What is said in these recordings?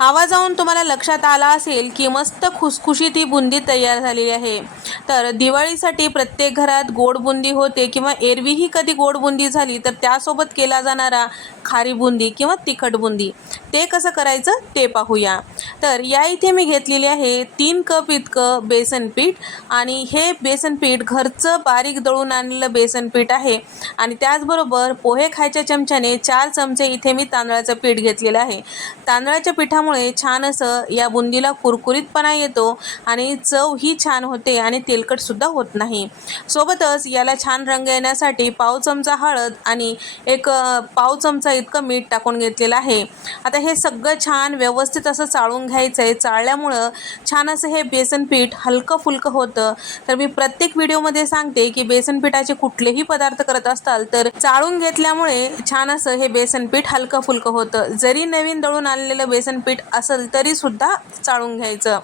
आवाजावरून तुम्हाला लक्षात आला असेल की मस्त खुसखुशीत ही बुंदी तयार झालेली आहे. तर दिवाळीसाठी प्रत्येक घरात गोड बुंदी होते किंवा एरवीही कधी गोड बुंदी झाली तर त्यासोबत केला जाणारा खारी बुंदी किंवा तिखट बुंदी. ते कसं करायचं ते पाहूया. तर या इथे मी घेतलेली आहे तीन कप इतकं बेसन पीठ आणि हे बेसन पीठ घरचं बारीक दळून आणलेलं बेसन पीठ आहे. आणि त्याचबरोबर पोहे खायच्या चमच्याने चार चमचे इथे मी तांदळाचं पीठ घेतलेलं आहे. तांदळाच्या पिठामुळे छान असं या बुंदीला कुरकुरीतपणा येतो आणि चव ही छान होते आणि तेलकटसुद्धा होत नाही. सोबतच याला छान रंग येण्यासाठी पाव चमचा हळद आणि एक पाव चमचा इतकं मीठ टाकून घेतलेलं आहे. आता हे सगळं छान व्यवस्थित असं चाळून घ्यायचं आहे चाळल्यामुळं छान असं हे बेसन पीठ हलकं फुलकं होतं. तर मी प्रत्येक व्हिडिओमध्ये सांगते की बेसन पिठाचे कुठलेही पदार्थ करत असताल तर चाळून घेतल्यामुळे छान असं हे बेसन पीठ हलकं फुलकं होतं. जरी नवीन दळून आणलेलं बेसन पीठ असेल तरी सुद्धा चाळून घ्यायचं.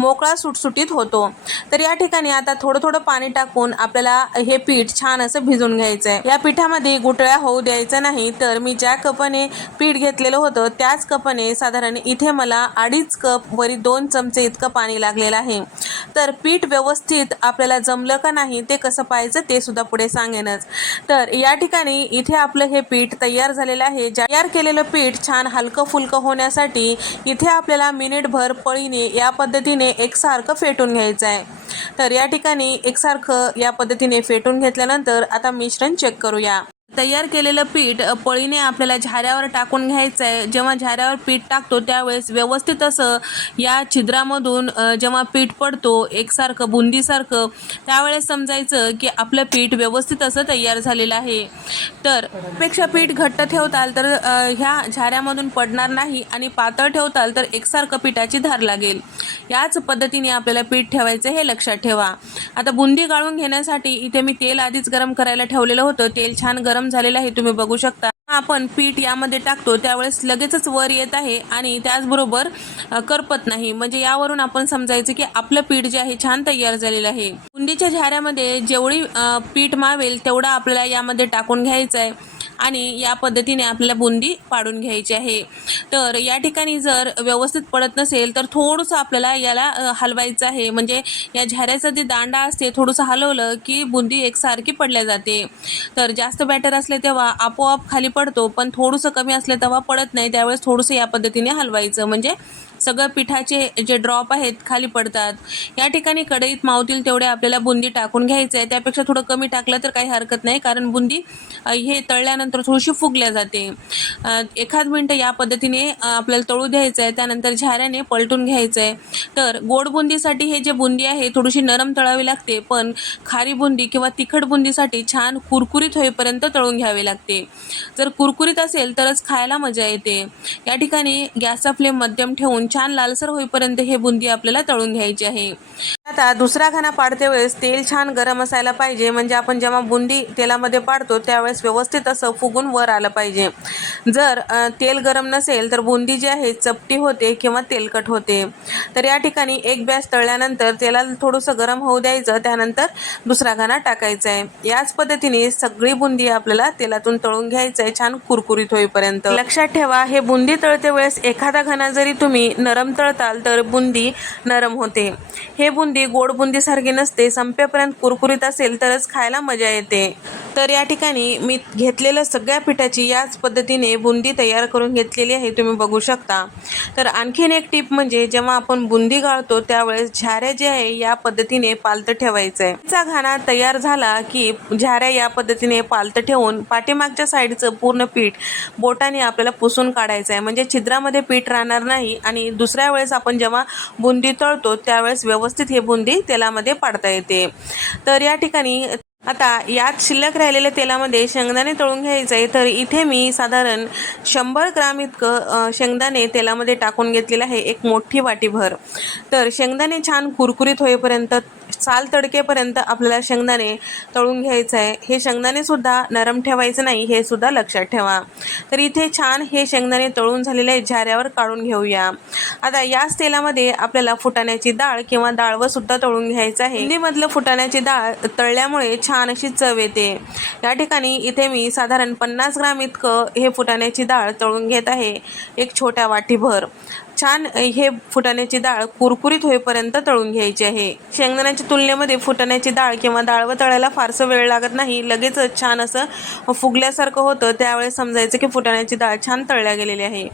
मोकळा सुटसुटीत होतो. तर या ठिकाणी आता थोडं थोडं पाणी टाकून आपल्याला हे पीठ छान असं भिजून घ्यायचं आहे या पिठामध्ये गुटळ्या होऊ द्यायचं नाही तर मी ज्या कपाने पीठ घेतलेलं होतं त्याच कपाने साधारण इथे मला अडीच कप वरी दोन चमचे इतकं पाणी लागलेलं आहे. तर पीठ व्यवस्थित आपल्याला जमलं का नाही ते कसं पाहायचं ते सुद्धा पुढे सांगेनच. तर या ठिकाणी इथे आपलं हे पीठ तयार झालेलं आहे. तयार केलेलं पीठ छान हलकं फुलकं होण्यासाठी इथे आपल्याला मिनिटभर पळीने या पद्धतीने एकसारखं फेटून घ्यायचं आहे तर या ठिकाणी एकसारखं या पद्धतीने फेटून घेतल्यानंतर आता मिश्रण चेक करूया. तयार केलेलं पीठ पळीने आपल्याला झाऱ्यावर टाकून घ्यायचं आहे जेव्हा झाऱ्यावर पीठ टाकतो त्यावेळेस व्यवस्थित असं या छिद्रामधून जेव्हा पीठ पडतो एकसारखं बुंदीसारखं त्यावेळेस समजायचं की आपलं पीठ व्यवस्थित असं तयार झालेलं आहे. तर पेक्षा पीठ घट्ट ठेवताल तर ह्या झाऱ्यामधून पडणार नाही आणि पातळ ठेवताल तर एकसारखं पिठाची धार लागेल. याच पद्धतीने आपल्याला पीठ ठेवायचं हे लक्षात ठेवा. आता बुंदी गाळून घेण्यासाठी इथे मी तेल आधीच गरम करायला ठेवलेलं होतं. तेल छान गरम झालेला आहे तुम्ही बघू शकता. आपण पीठ यामध्ये टाकतो त्यावेळेस लगेचच वर येत आहे आणि त्याचबरोबर करपत नाही. म्हणजे यावरून आपण समजायचं की आपलं पीठ जे आहे छान तयार झालेलं आहे. बुंदीच्या झाऱ्यामध्ये जेवढी पीठ मावेल तेवढा आपल्याला यामध्ये टाकून घ्यायचं आहे आणि या पद्धतीने आपल्याला बुंदी पाडून घ्यायची आहे. तर या ठिकाणी जर व्यवस्थित पडत नसेल तर थोडंसं आपल्याला याला हलवायचं आहे. म्हणजे या झाऱ्याचा जे दांडा असते थोडंसं हलवलं की बुंदी एकसारखी पडल्या जाते. तर जास्त बॅटर असले तेव्हा आपोआप खाली पडतो पण थोडंसं कमी असले तेव्हा पडत नाही. त्यावेळेस थोडंसं या पद्धतीने हलवायचं. म्हणजे सगळं पिठाचे जे ड्रॉप आहेत खाली पडतात. या ठिकाणी कढईत मावतील तेवढे आपल्याला बुंदी टाकून घ्यायचं आहे त्यापेक्षा थोडं कमी टाकलं तर काही हरकत नाही कारण बुंदी हे तळल्यानंतर थोडीशी फुगल्या जाते. एखाद मिनटं या पद्धतीने आपल्याला तळू द्यायचं आहे त्यानंतर झाऱ्याने पलटून घ्यायचं आहे तर गोड बुंदीसाठी हे जे बुंदी आहे थोडीशी नरम तळावी लागते पण खारी बुंदी किंवा तिखट बुंदीसाठी छान कुरकुरीत होईपर्यंत तळून घ्यावे लागते. जर कुरकुरीत असेल तरच खायला मजा येते. या ठिकाणी गॅसचा फ्लेम मध्यम ठेवून छान लालसर होईपर्यंत हे बुंदी आपल्याला तळून घ्यायची आहे. आता दुसरा खाना पाडते वेळेस तेल छान गरम असायला पाहिजे. म्हणजे आपण जेव्हा बुंदी तेलामध्ये पाडतो त्यावेळेस व्यवस्थित असं फुगून वर आलं पाहिजे. जर तेल गरम नसेल तर बुंदी जी आहे चपटी होते किंवा तेलकट होते. तर या ठिकाणी एक बॅस तळल्यानंतर तेलाला थोडंसं गरम होऊ द्यायचं. त्यानंतर दुसरा घाणा टाकायचा आहे याच पद्धतीने सगळी बुंदी आपल्याला तेलातून तळून घ्यायचं आहे छान कुरकुरीत होईपर्यंत. लक्षात ठेवा हे बुंदी तळते वेळेस एखादा घाणा जरी तुम्ही नरम तळताल तर बुंदी नरम होते. हे बुंदी गोड बुंदीसारखी नसते. संपेपर्यंत कुरकुरीत असेल तरच खायला मजा येते. तर या ठिकाणी मी घेतलेल्या सगळ्या पिठाची याच पद्धतीने बुंदी तयार करून घेतलेली आहे तुम्ही बघू शकता. तर आणखीन एक टीप म्हणजे जेव्हा आपण बुंदी गाळतो त्यावेळेस झाऱ्या जे आहे या पद्धतीने पालतं ठेवायचं आहे तिचा घाणा तयार झाला की झाऱ्या या पद्धतीने पालतं ठेवून पाठीमागच्या साईडचं पूर्ण पीठ बोटाने आपल्याला पुसून काढायचं आहे म्हणजे छिद्रामध्ये पीठ राहणार नाही आणि दुसऱ्या वेळेस आपण जेव्हा बुंदी तळतो त्यावेळेस व्यवस्थित हे बुंदी तेलामध्ये पाडता येते. तर या ठिकाणी आता यात शिल्लक राहिलेल्या तेलामध्ये शेंगदाणे तळून घ्यायचे आहे तर इथे मी साधारण शंभर ग्राम इतकं शेंगदाणे तेलामध्ये टाकून घेतलेलं आहे एक मोठी वाटीभर. तर शेंगदाणे छान कुरकुरीत होईपर्यंत साल तडकेपर्यंत आपल्याला शेंगदाणे तळून घ्यायचं आहे. हे शेंगदाणे सुद्धा नरम ठेवायचं नाही हे सुद्धा लक्षात ठेवा. तर इथे छान हे शेंगदाणे तळून झालेले आहे झाऱ्यावर काढून घेऊया. आता याच तेलामध्ये आपल्याला फुटाण्याची डाळ किंवा डाळवं सुद्धा तळून घ्यायचं आहे. हिंदीमधलं फुटाण्याची डाळ तळल्यामुळे छान अशी चव येते. या ठिकाणी इथे मी साधारण पन्नास ग्राम इतकं हे फुटाण्याची डाळ तळून घेत आहे एक छोट्या वाटीभर. छान हे फुटाण्याची डाळ कुरकुरीत होईपर्यंत तळून घ्यायची आहे. शेंगदाण्याच्या तुलनेमध्ये फुटाण्याची डाळ किंवा डाळ व तळायला फारसं वेळ लागत नाही. लगेचच छान असं फुगल्यासारखं होतं. त्यावेळेस समजायचं की फुटाण्याची डाळ छान तळल्या गेलेली आहे.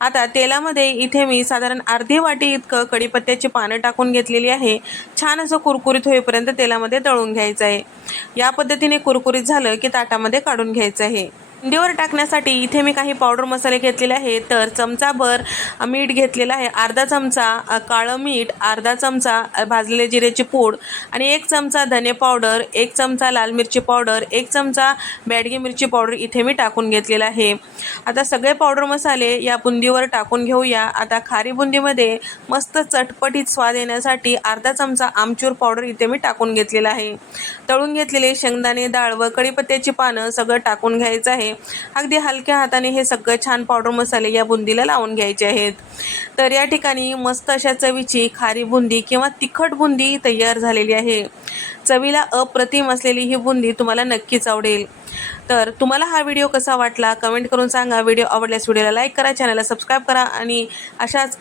आता तेलामध्ये इथे मी साधारण अर्धी वाटी इतकं कढीपत्त्याची पानं टाकून घेतलेली आहे. छान असं कुरकुरीत होईपर्यंत तेलामध्ये तळून घ्यायचं आहे. या पद्धतीने कुरकुरीत झालं की ताटामध्ये काढून घ्यायचं आहे. बुंदीवर टाकण्यासाठी इथे मी काही पावडर मसाले घेतलेले आहे तर चमचाभर मीठ घेतलेलं आहे. अर्धा चमचा काळं मीठ अर्धा चमचा भाजलेले जिरेची पूड आणि एक चमचा धने पावडर एक चमचा लाल मिरची पावडर एक चमचा बॅडगी मिरची पावडर इथे मी टाकून घेतलेला आहे. आता सगळे पावडर मसाले या बुंदीवर टाकून घेऊया. आता खारी बुंदीमध्ये मस्त चटपटीत स्वाद येण्यासाठी अर्धा चमचा आमचूर पावडर इथे मी टाकून घेतलेला आहे. तळून घेतलेले शेंगदाणे डाळ व कढीपत्त्याची पानं सगळं टाकून घ्यायचं आहे. आहे अगदी हलक्या हाताने हे सगळं छान पावडर मसाले या बुंदीला लावून घ्यायचे आहेत. तर या ठिकाणी मस्त अशा चवीची खारी बुंदी किंवा तिखट बुंदी तयार झालेली आहे. चवीला अप्रतिम असलेली ही बुंदी तुम्हाला नक्कीच आवडेल. तर तुम्हाला हा व्हिडिओ कसा वाटला? कमेंट करून सांगा. व्हिडिओ आवडल्यास व्हिडिओला लाईक करा चॅनलला सबस्क्राईब करा आणि अशाच